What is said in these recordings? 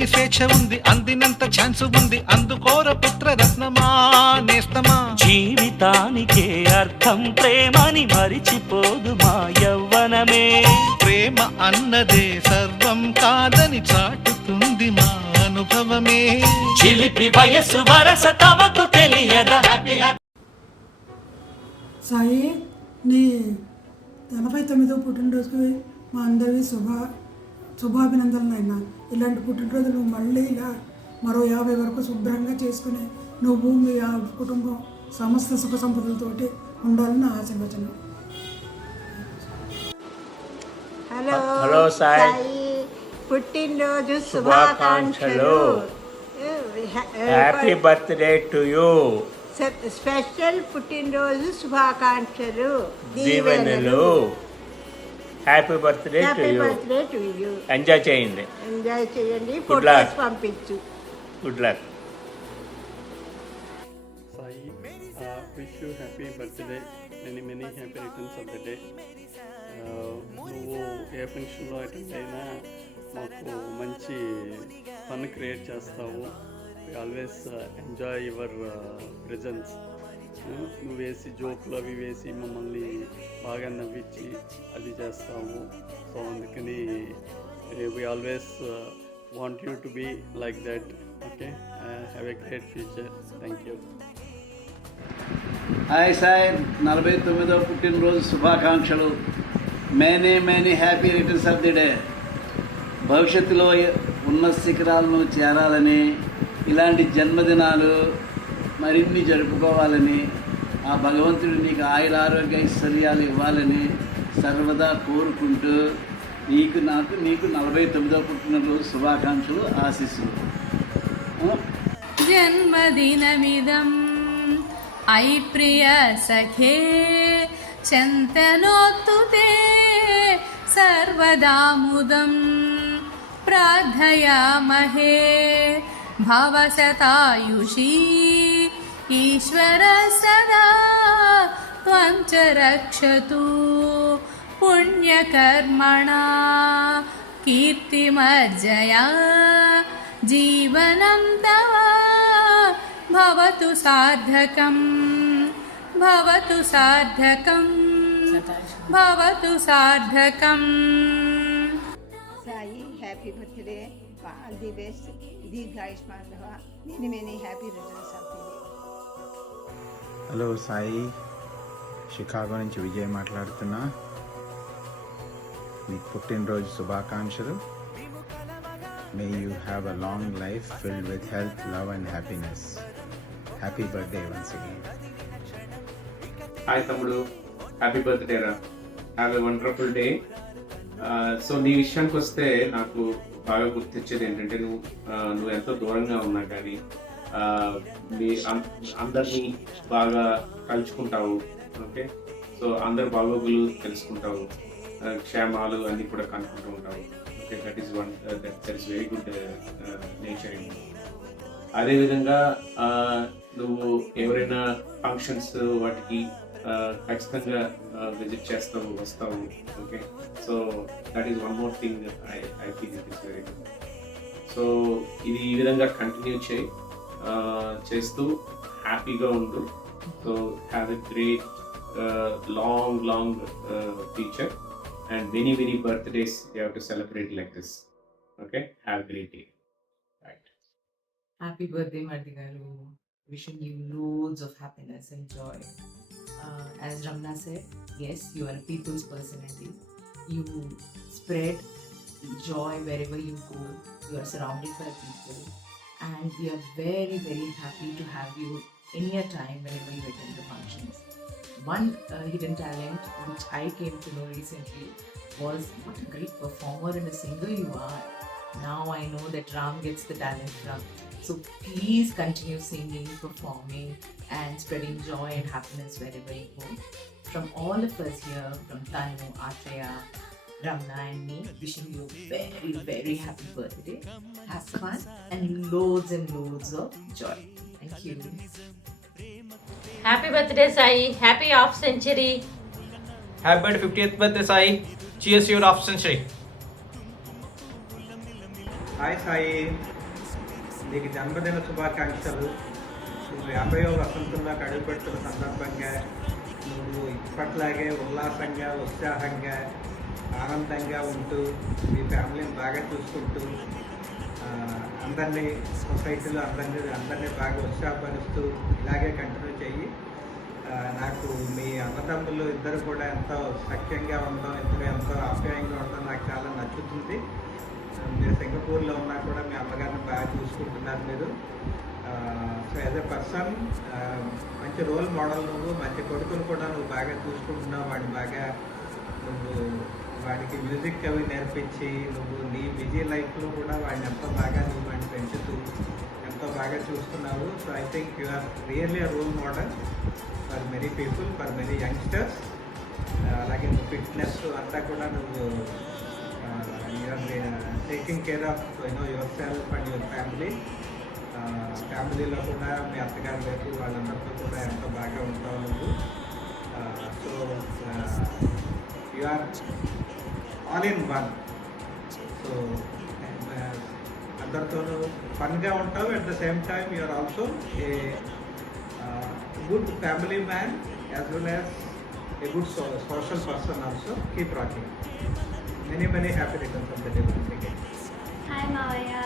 లేని స్వేచ్ఛ ఉంది, అందినంత ఛాన్స్ ఉంది, అందుకోర పుత్ర రత్నమా నేస్తమా. జీవితానికే అర్థం ప్రేమని మరిచిపోదు మా యవ్వనమే. ప్రేమ అన్నదే సర్వం కాదని చాటుతుంది మా అనుభవమే. చిలిపి వయసు వరస తమకు తెలియదా. సాయి, నీ 49వ పుట్టినరోజుకి మా అందరివి శుభాభినందనలు అయినా. ఇలాంటి పుట్టినరోజు నువ్వు మళ్ళీ ఇలా మరో 50 వరకు శుభ్రంగా చేసుకుని నువ్వు మీ కుటుంబం సమస్త సుఖ సంపదలతోటి ఉండాలని ఆశీర్వచనం. హలో సాయి, పుట్టినరోజు శుభాకాంక్షలు. Happy birthday to you. Special పుట్టినరోజు శుభాకాంక్షలు, దీవెనలు. Happy birthday to you. Enjoy చేయండి. ఫోటోస్ పంపించు. Good luck. Sai, wish you happy birthday, many happy returns of the day. నువ్వు ఏ ఫంక్షన్లో అటెండ్ అయినా మాకు మంచి ఫన్ క్రియేట్ చేస్తావు. Always enjoy your presence. నువ్వు వేసి జోకులు అవి వేసి మమ్మల్ని బాగా నవ్వించి అది చేస్తాము. సో అందుకని we always want you to be like that. Okay, have a great future. Thank you. Hi Sai, 49వ పుట్టినరోజు శుభాకాంక్షలు. Many happy returns of the day. భవిష్యత్తులో ఉన్నత శిఖరాలను చేరాలని, ఇలాంటి జన్మదినాలు మరిన్ని జరుపుకోవాలని, ఆ భగవంతుడు నీకు ఆయుర ఆరోగ్య ఐశ్వర్యాలు ఇవ్వాలని సర్వదా కోరుకుంటూ నీకు 49వ పుట్టినరోజు శుభాకాంక్షలు, ఆశీస్సులు. జన్మదినమిదం ఐ ప్రియ సఖే చంతనోత్తుతే సర్వదాముదం ప్రార్థయామహే భవశతాయుషీ ఈశ్వర సదా త్వం చ రక్షతు పుణ్యకర్మణా కీర్తిమర్జయా జీవనం తవ భవతు సార్థకం భవతు సార్థకం భవతు సార్థకం. Sai, happy birthday, all the best, దీర్ఘాయుష్మాన్ భవ, many happy returns of the day. Hello Sai, Chicago నుంచి విజయ్ మాట్లాడుతున్నా. మీకు పుట్టినరోజు శుభాకాంక్షలు. May you have a long life filled with health, love and happiness. Happy birthday once again. Hi తమ్ముడు, హ్యాపీ బర్త్డే రా. Have a wonderful day. So నీ విషయానికి వస్తే నాకు బాగా గుర్తించేది ఏంటంటే నువ్వు ఎంతో దూరంగా ఉన్నా కానీ అందరినీ బాగా కలుసుకుంటావు. ఓకే, సో అందరి బాగోగులు తెలుసుకుంటావు, క్షేమాలు అన్నీ కూడా కనుక్కుంటూ ఉంటావు. Okay, that is very good nature. అదేవిధంగా నువ్వు ఎవరైనా ఫంక్షన్స్ వాటికి ఖచ్చితంగా విజిట్ చేస్తావు, వస్తావు. Okay, so that is one more thing I feel it is very good. So ఇది ఈ విధంగా కంటిన్యూ చేస్తూ హ్యాపీగా ఉండు. So have a great long future and many birthdays you have to celebrate like this. Okay, have a great day. Right. Happy birthday, Marti garu. Wishing you loads of happiness and joy. As Ramna said, yes, you are a people's personality. You spread joy wherever you go. You are surrounded by people, and we are very happy to have you in your time whenever you attend the functions. One hidden talent which I came to know recently was what a great performer and a singer you are. Now I know that Ram gets the talent from. So please continue singing, performing and spreading joy and happiness wherever you go. From all of us here, from Tanu, Atraya, Ramna and me, wishing you a very happy birthday. Have fun and loads of joy. Thank you. Happy birthday, Sai. Happy half century. Happy 50th birthday, Sai. Cheers to your half century. Hi Sai, నీకు జన్మదిన శుభాకాంక్షలు. నువ్వు 50వ వసంతంలోకి అడుగుపెడుతున్న సందర్భంగా నువ్వు ఇప్పట్లాగే ఉల్లాసంగా, ఉత్సాహంగా, ఆనందంగా ఉంటూ మీ ఫ్యామిలీని బాగా చూసుకుంటూ అందరినీ సొసైటీలో అందరినీ బాగా ఉత్సాహపరుస్తూ ఇలాగే కంటిన్యూ చెయ్యి. నాకు మీ అన్నదమ్ములు ఇద్దరు కూడా ఎంతో సఖ్యంగా ఉండడం, ఇద్దరు ఎంతో ఆప్యాయంగా ఉండడం నాకు చాలా నచ్చుతుంది. మీరు సింగపూర్లో ఉన్నా కూడా మీ అమ్మగారిని బాగా చూసుకుంటున్నారు మీరు. సో యాజ్ ఎ పర్సన్ మంచి రోల్ మోడల్ నువ్వు. మంచి కొడుకును కూడా నువ్వు బాగా చూసుకుంటున్నావు. వాడిని బాగా నువ్వు వాడికి మ్యూజిక్ అవి నేర్పించి నువ్వు నీ బిజీ లైఫ్లో కూడా వాడిని ఎంతో బాగా నువ్వు వాడిని పెంచుతూ ఎంతో బాగా చూస్తున్నావు. So I think you are really a role model for many people, for many youngsters. అలాగే నువ్వు ఫిట్నెస్ అంతా కూడా నువ్వు you're taking care of your self and your family. ఫ్యామిలీలో కూడా మీ అత్తగారు వైపు వాళ్ళందరితో కూడా ఎంతో బాగా ఉంటావు నువ్వు. So you are all in one. So అందరితోనూ ఫన్గా ఉంటావు. At the same time you are also a good family man as well as a good social person also. Keep rocking. Many happy returns of the day once again. Hi Mavaya,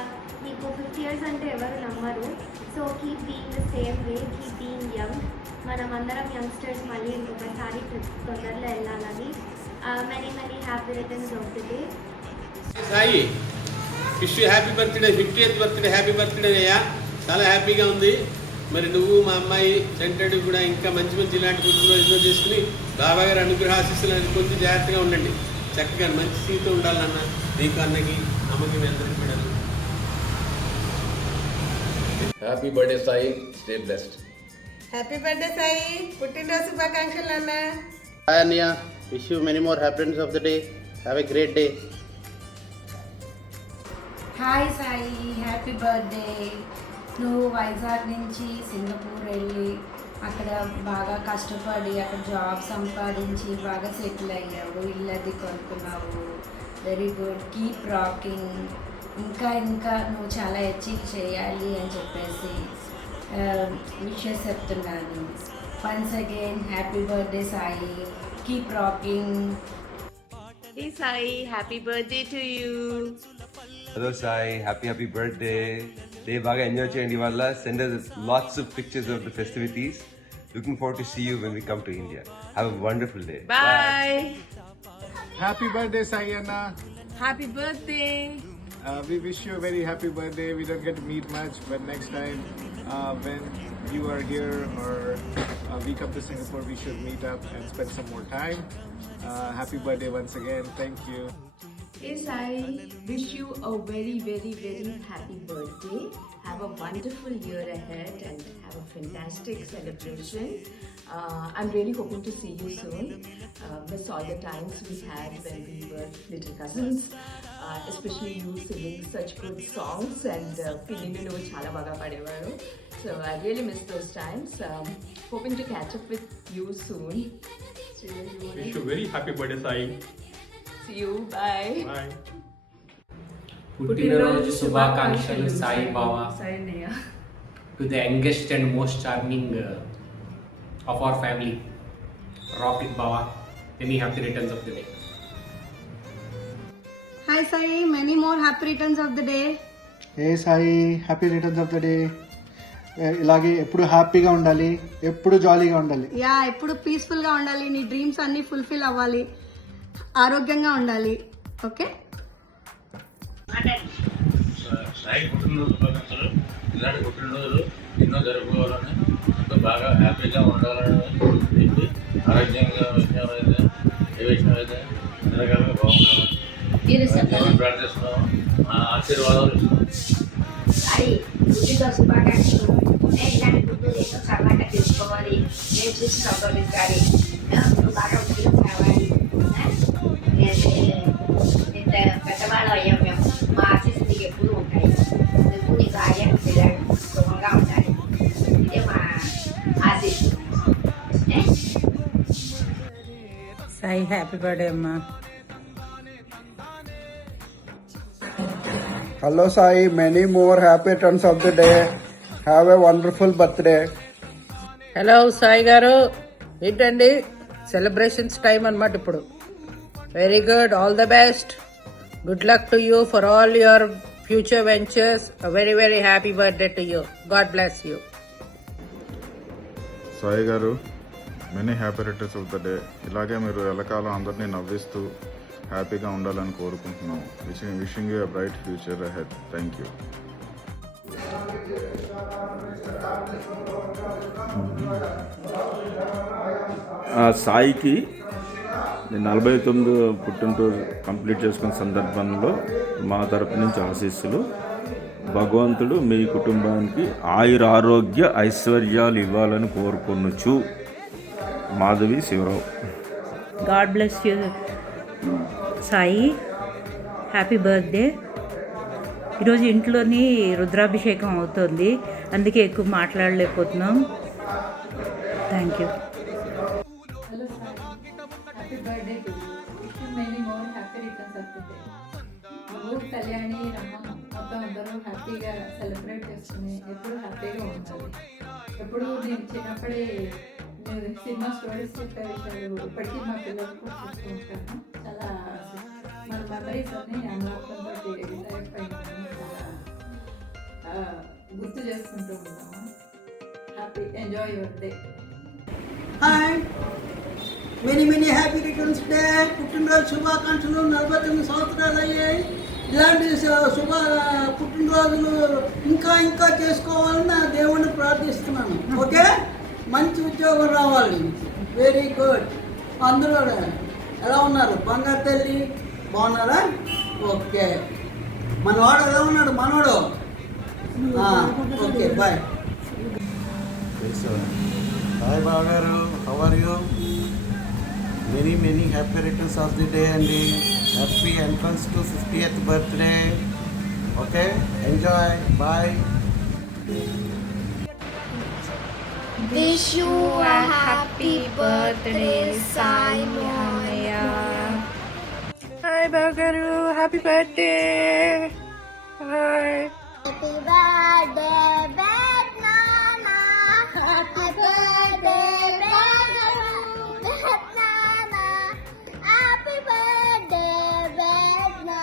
నీకు 50 years అంటే ఎవరు నమ్మరు. So keep being the same way, keep being young. మనం అందరం youngsters మళ్ళీ ఇంకొకసారి తొందరలో వెళ్ళాలని. many happy returns of the day. Sai, wish you happy birthday. 50th birthday, happy birthday అయ్యా. చాలా హ్యాపీగా ఉంది. మరి నువ్వు మా అమ్మాయి సెంటర్డ్ కూడా ఇంకా మంచి ఇలాంటి పుట్టినరోజు ఎన్నో చేసుకుని బాబా గారి అనుగ్రహ ఆశీస్సులు కొంచెం జాగ్రత్తగా ఉండండి. చక్కగా మంచి స్థితితో ఉండాలన్న నీకు, అన్నకి, అమ్మకి, మీ అందరికీ కూడా. Happy birthday Sai, stay blessed. Happy birthday Sai, పుట్టినరోజు శుభాకాంక్షలు అన్న. హాయ్ అన్నయ్య, wish you many more happiness of the day. Have a great day. Hi Sai, happy birthday. నువ్వు వైజాగ్ నుంచి సింగపూర్ వెళ్ళి అక్కడ బాగా కష్టపడి అక్కడ జాబ్ సంపాదించి బాగా సెటిల్ అయ్యావు, ఇల్లది కొనుక్కున్నావు. Very good, keep rocking. ఇంకా నువ్వు చాలా అచీవ్ చేయాలి అని చెప్పేసి విషెస్ చెప్తున్నాను. Once again happy birthday Sai, keep rocking. Hey Sai, happy birthday to you. Hello Sai, happy birthday. Day baga enjoy cheyandi valla. Send us lots of pictures of the festivities. Looking forward to see you when we come to India. Have a wonderful day. Bye. Happy birthday Sai Anna. Happy birthday. We wish you a very happy birthday. We don't get to meet much, but next time when you are here or we come to Singapore, we should meet up and spend some more time. Happy birthday once again. Thank you. Yes, I wish you a very happy birthday. Have a wonderful year ahead and have a fantastic celebration. I'm really hoping to see you soon. Miss all the times we had when we were little cousins. Especially you singing such good songs and Pininu chala baga padevaru. So I really miss those times. Hoping to catch up with you soon. Wish you very happy birthday Sai. See you. Bye. Bye. పుట్టినరోజు శుభాకాంక్షలు సాయి బావా. To the youngest and most charming of our family, rocket బావా. Many happy returns of the day. Hi Sai, many more happy returns of the day. ఏ Sai, happy returns of the day. ఇలాగే ఎప్పుడు హ్యాపీగా ఉండాలి, ఎప్పుడు జాలీగా ఉండాలి. యా, ఎప్పుడు పీస్ఫుల్గా ఉండాలి. నీ డ్రీమ్స్ అన్నీ ఫుల్ఫిల్ అవ్వాలి, ఆరోగ్యంగా ఉండాలి. ఓకే. సాయి పుట్టినరోజు శుభాకాంక్షలు. ఇలాంటి పుట్టినరోజులు ఎన్నో జరుపుకోవాలని, ఎంతో బాగా హ్యాపీగా ఉండాలని చెప్పి ఆరోగ్యంగా విషయం అయితే ఏ విషయం అయితే అన్ని రకాలుగా బాగుండాలని ప్రార్థిస్తున్నాము. ఆశీర్వాదాలు ఇస్తున్నాం. సాయి, పుట్టినరోజు శుభాకాంక్షలు. ఇలాంటి పుట్టినరోజు ఎన్నో సరళంగా చేసుకోవాలి, నేను చూసి సంతోషించాలి, బాగా ఉద్యోగం కావాలి. ఇంత పెద్దవాళ్ళు అయ్యాం మేము, మా ఆశీస్సులు నీకు ఎప్పుడు ఉంటాయి. నువ్వు నీ భార్య పిల్లలు సుఖంగా ఉండాలి. ఇదే మా ఆశీస్సు. సాయి, హ్యాపీ బర్త్డే అమ్మా. Hello Sai, many more happy returns of the day. Have a wonderful birthday. Hello Sai garu, ఏంటండి సెలబ్రేషన్స్ టైం అన్నమాట ఇప్పుడు. Very good, all the best, good luck to you for all your future ventures. Very very happy birthday to you. God bless you. Sai garu, many happy returns of the day. ఇలాగే మీరు ఎల్లకాలం అందరినీ నవ్విస్తూ హ్యాపీగా ఉండాలని కోరుకుంటున్నాం. Wishing you a bright future ahead. Thank you. సాయికి 49 పుట్టినరోజు కంప్లీట్ చేసుకున్న సందర్భంలో మా తరపు నుంచి ఆశీస్సులు. భగవంతుడు మీ కుటుంబానికి ఆయురారోగ్య ఐశ్వర్యాలు ఇవ్వాలని కోరుకొనుచు. Madhavi Shivarao. God bless you Sai, happy birthday. ఈరోజు ఇంట్లోని రుద్రాభిషేకం అవుతుంది, అందుకే ఎక్కువ మాట్లాడలేకపోతున్నాం. Thank you. Hello sir, happy birthday to you. Wish you many more happy returns of the day. నువ్వు కళ్యాణి రమ్మ మొత్తం అందరూ హ్యాపీగా సెలబ్రేట్ చేసుకుని ఎప్పుడు హ్యాపీగా ఉండాలి. ఎప్పుడు నేను చిన్నప్పుడే సినిమా స్టోరీస్ చెప్పే విషయాలు ఇప్పటికీ మా పిల్లలకు కూడా చెప్తూ ఉంటాను. చాలా మన మెమరీస్ అన్నీ జ్ఞాపకంతో రిటైర్ పైన చాలా గుర్తు చేసుకుంటూ ఉంటాము. Happy, enjoy your day. Hi, many happy returns day. పుట్టినరోజు శుభాకాంక్షలు. 49 సంవత్సరాలు అయ్యాయి. ఇలాంటి శుభ పుట్టినరోజులు ఇంకా చేసుకోవాలని దేవుణ్ణి ప్రార్థిస్తున్నాను. ఓకే, మంచి ఉద్యోగం రావాలి. Very good. అందరూ ఎలా ఉన్నారు? బంగారు తల్లి బాగున్నారా? ఓకే. మనవాడు ఎలా ఉన్నాడు? మనవాడు ఓకే, బాయ్. హాయ్ బాగారు, how are you? Many happy returns of the day అండి. Happy entrance to 50th birthday. Okay, enjoy, bye. Wish you a happy birthday, Sai Moya. Hi Bagaru, happy birthday. Hi. Happy birthday, bad Nana. Happy birthday, bad Nana. Happy birthday, bad Nana.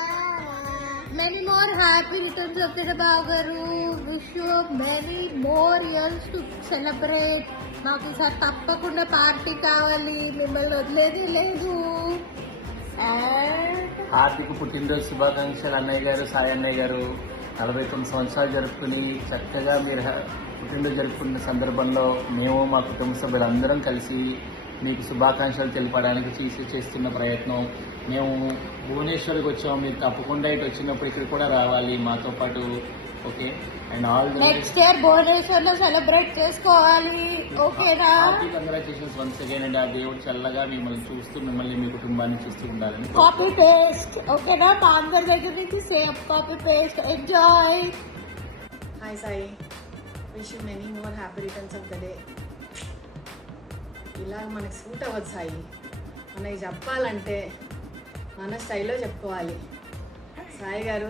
Many more happy returns of the day, Bagaru. Wish you many more years to celebrate. మాకు ఈసారి తప్పకుండా party కావాలి, మిమ్మల్ని వదిలేది లేదు. హార్దిక పుట్టినరోజు శుభాకాంక్షలు అన్నయ్య గారు, సాయి అన్నయ్య గారు. 49 సంవత్సరాలు జరుపుకుని చక్కగా మీరు పుట్టినరోజు జరుపుకున్న సందర్భంలో మేము మా కుటుంబ సభ్యులందరం కలిసి మీకు శుభాకాంక్షలు తెలపడానికి చేస్తున్న ప్రయత్నం. మేము భువనేశ్వర్కి వచ్చాము, మీరు తప్పకుండా ఇటు వచ్చినప్పుడు ఇక్కడ కూడా రావాలి మాతో పాటు. Okay, and all next year Bhubaneswar లో సెలబ్రేట్ చేసుకోవాలి. ఓకేనా? కంగ్రాచులేషన్స్ వన్స్ అగైన్ అండ్ ఆ దేవుడు చల్లగా మిమ్మల్ని చూస్తూ మిమ్మల్ని మీ కుటుంబాన్ని చూస్తూ ఉండాలని. Copy paste. ఓకేనా? మా అందరి దగ్గర నుంచి same copy paste. Enjoy. Hi Sai, wish you many more happy returns of the day. ఇలా మనకు సూట్ అవ్వదు సాయి, మనకి చెప్పాలంటే మన స్టైల్లో చెప్పుకోవాలి. సాయి గారు,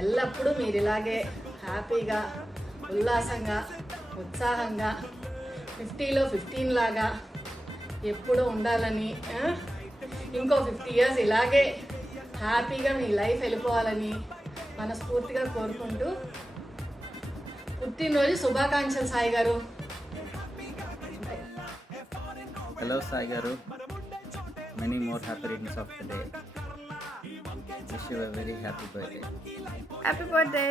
ఎల్లప్పుడూ మీరు ఇలాగే హ్యాపీగా, ఉల్లాసంగా, ఉత్సాహంగా 50లో 15 లాగా ఎప్పుడూ ఉండాలని, ఇంకో 50 years ఇలాగే హ్యాపీగా మీ లైఫ్ వెళ్ళిపోవాలని మనస్ఫూర్తిగా కోరుకుంటూ పుట్టినరోజు శుభాకాంక్షలు సాయి గారు. Hello Sai garu, many more happy returns of the day. Wish you a very happy birthday. Happy birthday.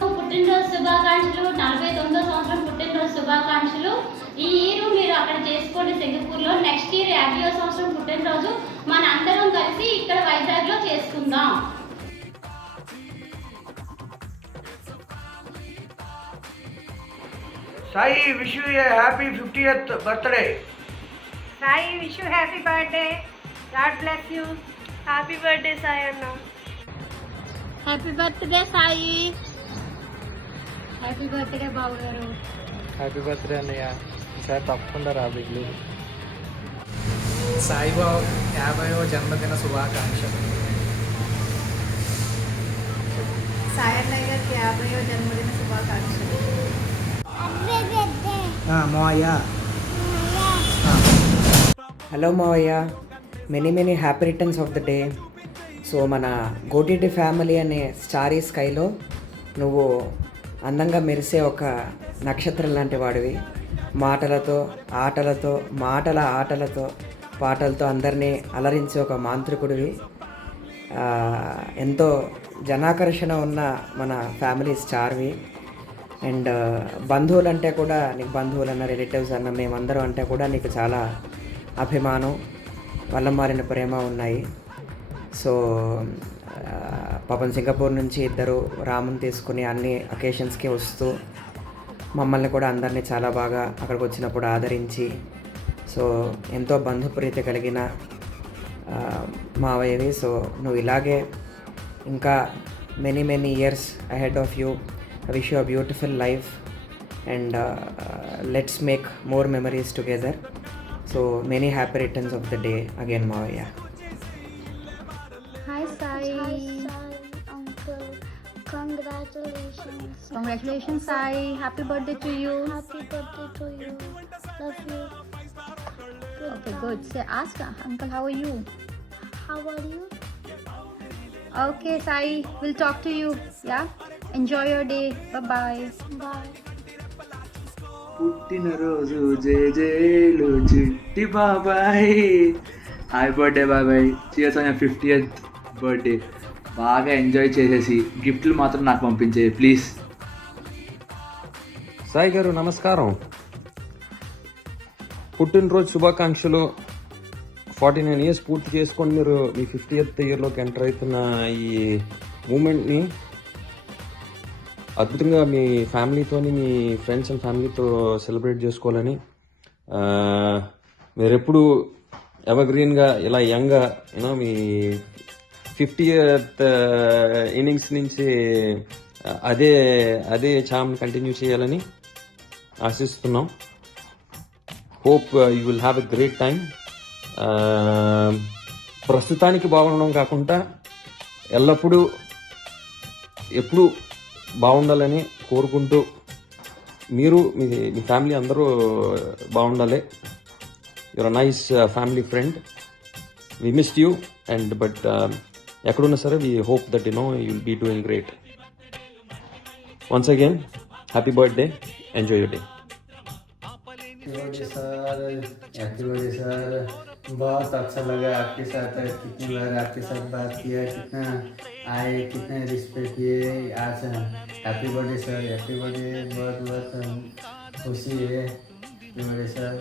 పుట్టినరోజు శుభాకాంక్షలు. 49వ సంవత్సరం పుట్టినరోజు శుభాకాంక్షలు. ఈ ఇయర్ మీరు అక్కడ చేసుకోండి సింగపూర్లో. నెక్స్ట్ ఇయర్ 50వ సంవత్సరం పుట్టినరోజు మన అందరం కలిసి ఇక్కడ వైజాగ్లో చేసుకుందాం. Sai, wish you a happy 50th birthday. Sai, wish you happy birthday. God bless you. Happy birthday Sai అన్న. Happy birthday Sai. Happy birthday బాబు గారు. హ్యాపీ బర్త్డే అన్నయ్య. ఈసారి తప్పకుండా రా బెంగళూరు. సాయిబాబు 50వ జన్మదిన శుభాకాంక్షలు. సాయి అన్నయ్య గారికి 50వ జన్మదిన శుభాకాంక్షలు. మావయ్య. హలో మావయ్య, many happy returns of the day. So మన గోటీటీ ఫ్యామిలీ అనే స్టారీ స్కైలో నువ్వు అందంగా మెరిసే ఒక నక్షత్రం లాంటి వాడివి. మాటలతో ఆటలతో పాటలతో అందరినీ అలరించే ఒక మాంత్రికుడివి. ఎంతో జనాకర్షణ ఉన్న మన ఫ్యామిలీ స్టార్వి. అండ్ బంధువులు అంటే కూడా నీకు బంధువులన్న రిలేటివ్స్ అన్న మేమందరం అంటే కూడా నీకు చాలా అభిమానం, వల్ల మారిన ప్రేమ ఉన్నాయి. సో పాపం సింగపూర్ నుంచి ఇద్దరు రాముని తీసుకుని అన్ని అకేషన్స్కి వస్తూ మమ్మల్ని కూడా అందరినీ చాలా బాగా అక్కడికి వచ్చినప్పుడు ఆదరించి, సో ఎంతో బంధుప్రీతి కలిగిన మావయ్యవి. సో నువ్వు ఇలాగే ఇంకా many years ahead of you. I wish you a beautiful life and let's make more memories together. So many happy returns of the day again, Mavaya. Hi Sai, uncle. Congratulations. Congratulations, Sai. Happy birthday to you. Happy birthday to you. Love you. Okay, good. Say, ask uncle, how are you? How are you? Okay, Sai. We'll talk to you. Yeah. Enjoy your day. Bye-bye. Bye. పుట్టినరోజు జేజేలు చిట్టి బాబాయ్. Happy birthday బాబాయ్. Cheers on your 50th birthday. బాగా enjoy చేసేసి గిఫ్ట్లు మాత్రం నాకు పంపించే ప్లీజ్. సాయి గారు నమస్కారం. పుట్టినరోజు శుభాకాంక్షలు. 49 ఇయర్స్ పూర్తి చేసుకొని మీరు మీ 50th ఇయర్లోకి ఎంటర్ అవుతున్న ఈ మూమెంట్ని అద్భుతంగా మీ ఫ్యామిలీతోని, మీ ఫ్రెండ్స్ అండ్ ఫ్యామిలీతో సెలబ్రేట్ చేసుకోవాలని, మీరు ఎప్పుడు ఎవర్గ్రీన్గా ఇలా యంగ్గా యూనో మీ 50th ఇన్నింగ్స్ నుంచి అదే చామ్ కంటిన్యూ చేయాలని ఆశిస్తున్నాం. Hope you will have a great time. ప్రస్తుతానికి బాగుండడం కాకుండా ఎల్లప్పుడూ ఎప్పుడు బాగుండాలని కోరుకుంటూ మీరు మీ ఫ్యామిలీ అందరూ బాగుండాలి. Your a nice family friend. We missed you and but ఎక్కడున్నా సరే we hope that you will be doing great. Once again happy birthday. Enjoy your day. Happy birthday sir. बहुत अच्छा लगा आपके साथ. कितनी बार आपके साथ बात किया, कितना आए, कितने रिस्पेक्ट किए. आज happy birthday sir. Happy birthday. बहुत खुशी है. Happy birthday sir.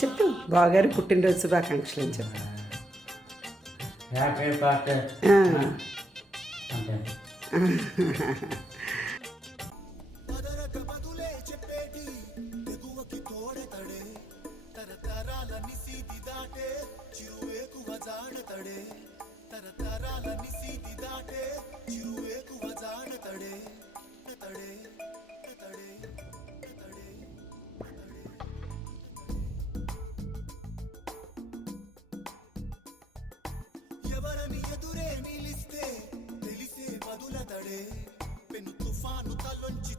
చెప్పు బాగారు పుట్టినరోజు శుభాకాంక్షలు అని చెప్పు. Happy birthday. ఎవరని ఎదురే నిలిస్తే తెలిసే బదులతడే పెను తుఫాను తలొంచి